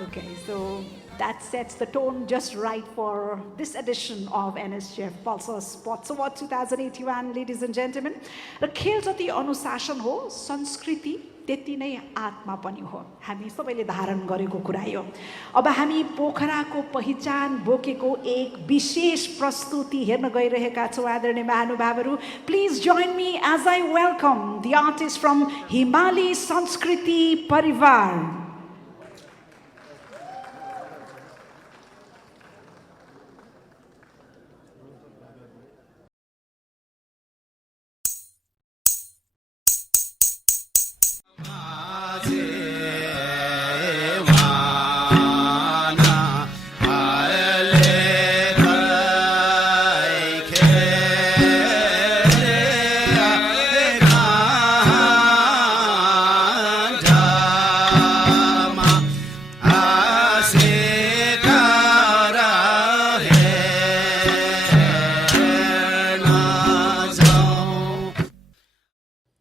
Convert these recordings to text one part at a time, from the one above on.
Okay, so that sets the tone just right for this edition of NSGF Pulsar Sports Award 2081, ladies and gentlemen. र खेल जति अनुशासन हो संस्कृति त्यति नै आत्मा पनि हो, हामी सबैले धारण गरेको कुरा यो। अब हामी पोखराको पहिचान बोकेको एक विशेष प्रस्तुति हेर्न गइरहेका छौँ आदरणीय महानुभावहरू। Please join me as I welcome the artist from हिमाली संस्कृति परिवार।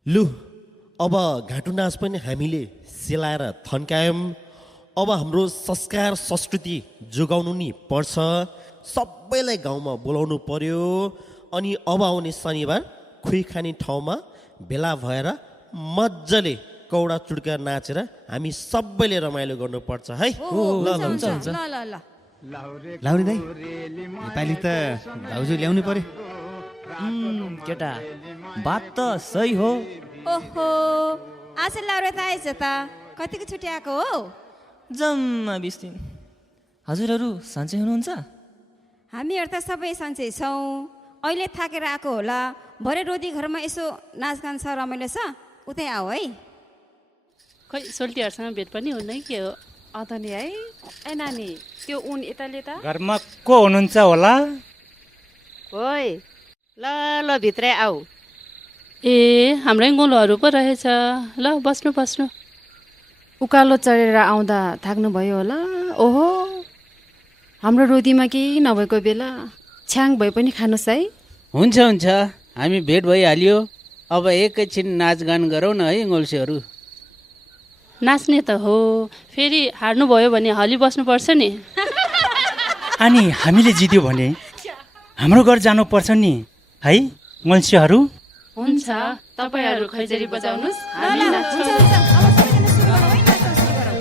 लु अब घाटु नाच पनि हामीले सेलाएर थन्कायौँ। अब हाम्रो संस्कार संस्कृति जोगाउनु नि पर्छ, सबैलाई गाउँमा बोलाउनु पर्यो। अनि अब आउने शनिबार खुइ खाने ठाउँमा भेला भएर मजाले कौडा चुड्का नाचेर हामी सबैले रमाइलो गर्नुपर्छ है। ल ल हुन्छ हुन्छ ल ल ल लाउरी दाइ नेपाली त दाउजु ल्याउनु पर्यो। केटा बात त सही हो। ओहो आज लाउरे त आएछ त, कतिको छुट्टी आएको हो? जम्मा 20 दिन। हजुरहरू सन्चै हुनुहुन्छ? हामीहरू त सबै सन्चै छौँ। अहिले थाकेर आएको होला, भरे रोदी घरमा यसो नाचगान छ, रमाइलो छ, उतै आऊ है। खै सोल्टीहरूसँग भेट पनि हुन्न कि के हो? नि है। ए नानी त्यो उन यताले त घरमा को हुनुहुन्छ होला? ओइ ल ल भित्रै आऊ। ए हाम्रै गोलोहरू पो रहेछ। ल बस्नु बस्नु। उकालो चढेर आउँदा थाक्नु भयो होला। ओहो हाम्रो रोदीमा केही नभएको बेला छ्याङ भए पनि खानुहोस् है। हुन्छ हुन्छ, हामी भेट भइहाल्यो। अब एकैछिन नाचगान गरौँ न है गोल्सेहरू। नाच्ने त हो, फेरि हार्नुभयो भने हली बस्नुपर्छ नि। अनि हामीले जित्यो भने हाम्रो घर जानुपर्छ नि है मल्सीहरू। हुन्छ, तपाईहरू खैजरी बजाउनुस्, ल हामी ल नाच्छौँ। हुन्छ हुन्छ, अब सबैजना सुरु गरौँ है, नाच्न सुरु गरौँ।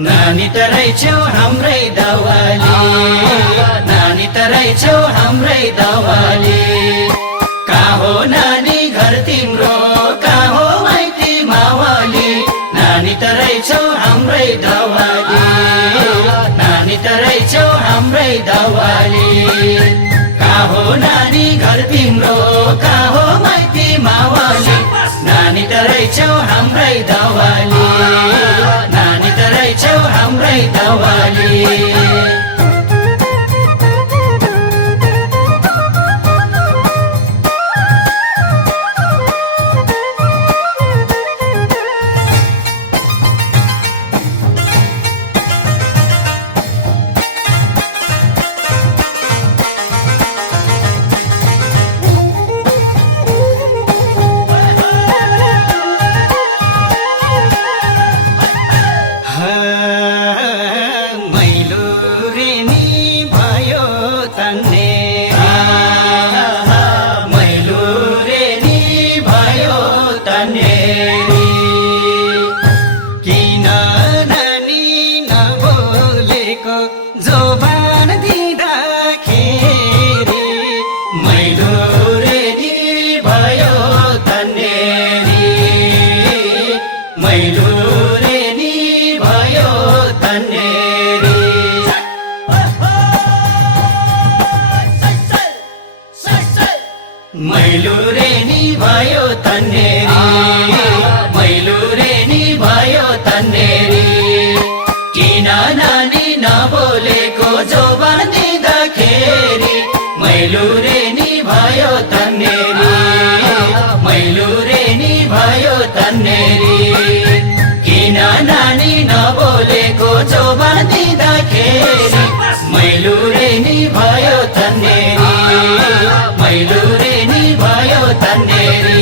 नानी तरै छौ हाम्रै दवाली, नानी तरै छौ हाम्रै दवाली। कहाँ हो नानी घर तिम्रो, कहाँ हो माइती मावाली। नानी तरै छौ हाम्रै दवाली, नानी तरै छौ हाम्रै दवाली। कहाँ हो नानी घर तिम्रो, कहाँ हो माइती मावाली। नानी तरै छौ हाम्रै दवाली, नानी तरै छौ हाम्रै दवाली। मैलो तन्नेरी मैलुरे नि भयो तन्नेरी मैलुरे नि भयो तन्नेरी किन नानी नबोलेको जोबान दिँदाखेरि मैलुरे नि भयो तन्नेरी मैलुरे नि भयो तन्नेरी किन नानी नबोलेको जोबान दिँदाखेरि मैलुरे नि भयो तन्नेरी मैलुरे नि भयो तन्नेरी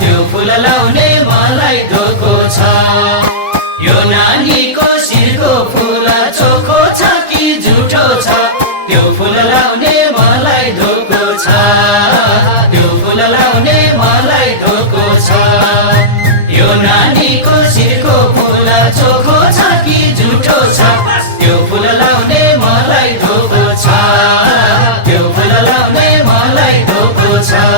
त्यो फुल लाउने मलाई धोको छ यो नानीको शिरको फुल चोखो छ कि झुठो छ त्यो फुल लाउने मलाई धोको छ त्यो फुल लाउने मलाई धोको छ यो नानीको शिरको फुल चोखो छ कि झुठो छ त्यो फुल लाउने मलाई धोको छ त्यो फुल लाउने मलाई धोको छ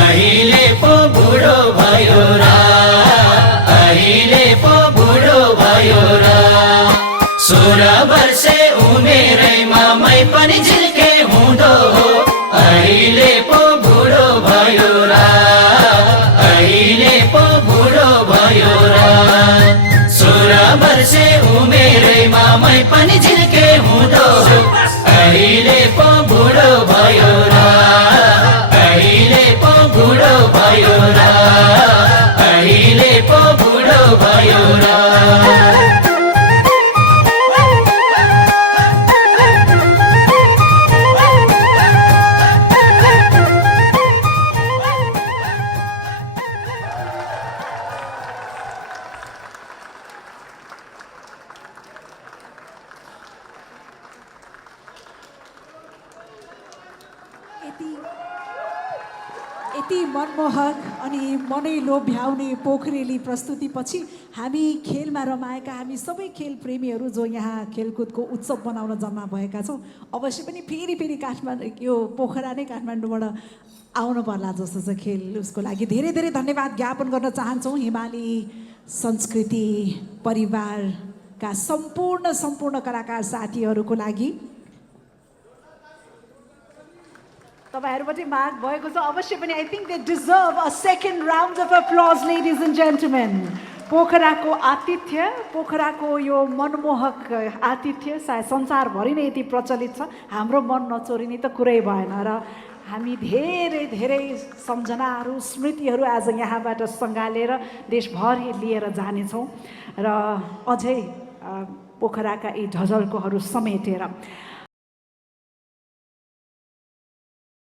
अहिले पो बुढो भयो र अहिले पो बुढो भयो र 16 वर्षे उमेरैमा मै पनि झिल्के हुँदो हो अहिले पो बुढो भयो र अहिले पो बुढो भयो र 16 वर्षे उमेरैमा मै पनि झिल्के हुँदो हो अहिले पो बुढो भयो र अहिले पो बुढो भयो र अहिले पो बुढो भयो र यति मनमोहक अनि मनै लोभ्याउने पोखरेली प्रस्तुतिपछि हामी खेलमा रमाएका हामी सबै खेल प्रेमीहरू जो यहाँ खेलकुदको उत्सव बनाउन जम्मा भएका छौँ अवश्य पनि फेरि काठमाडौँ यो पोखरा नै काठमाडौँबाट आउनु पर्ला जस्तो छ खेल उसको लागि धेरै धेरै धन्यवाद ज्ञापन गर्न चाहन्छौँ हिमाली संस्कृति परिवारका सम्पूर्ण कलाकार साथीहरूको लागि तपाईँहरूबाट माग भएको छ अवश्य पनि I think they deserve a second round of applause ladies and gentlemen पोखराको आतिथ्य, पोखराको यो मनमोहक आतिथ्य सायद संसारभरि नै यति प्रचलित छ, हाम्रो मन नचोरिने त कुरै भएन र हामी धेरै धेरै सम्झनाहरू स्मृतिहरू आज यहाँबाट सँगालेर देशभरि लिएर जानेछौँ र अझै पोखराका यी झझल्कोहरू समेटेर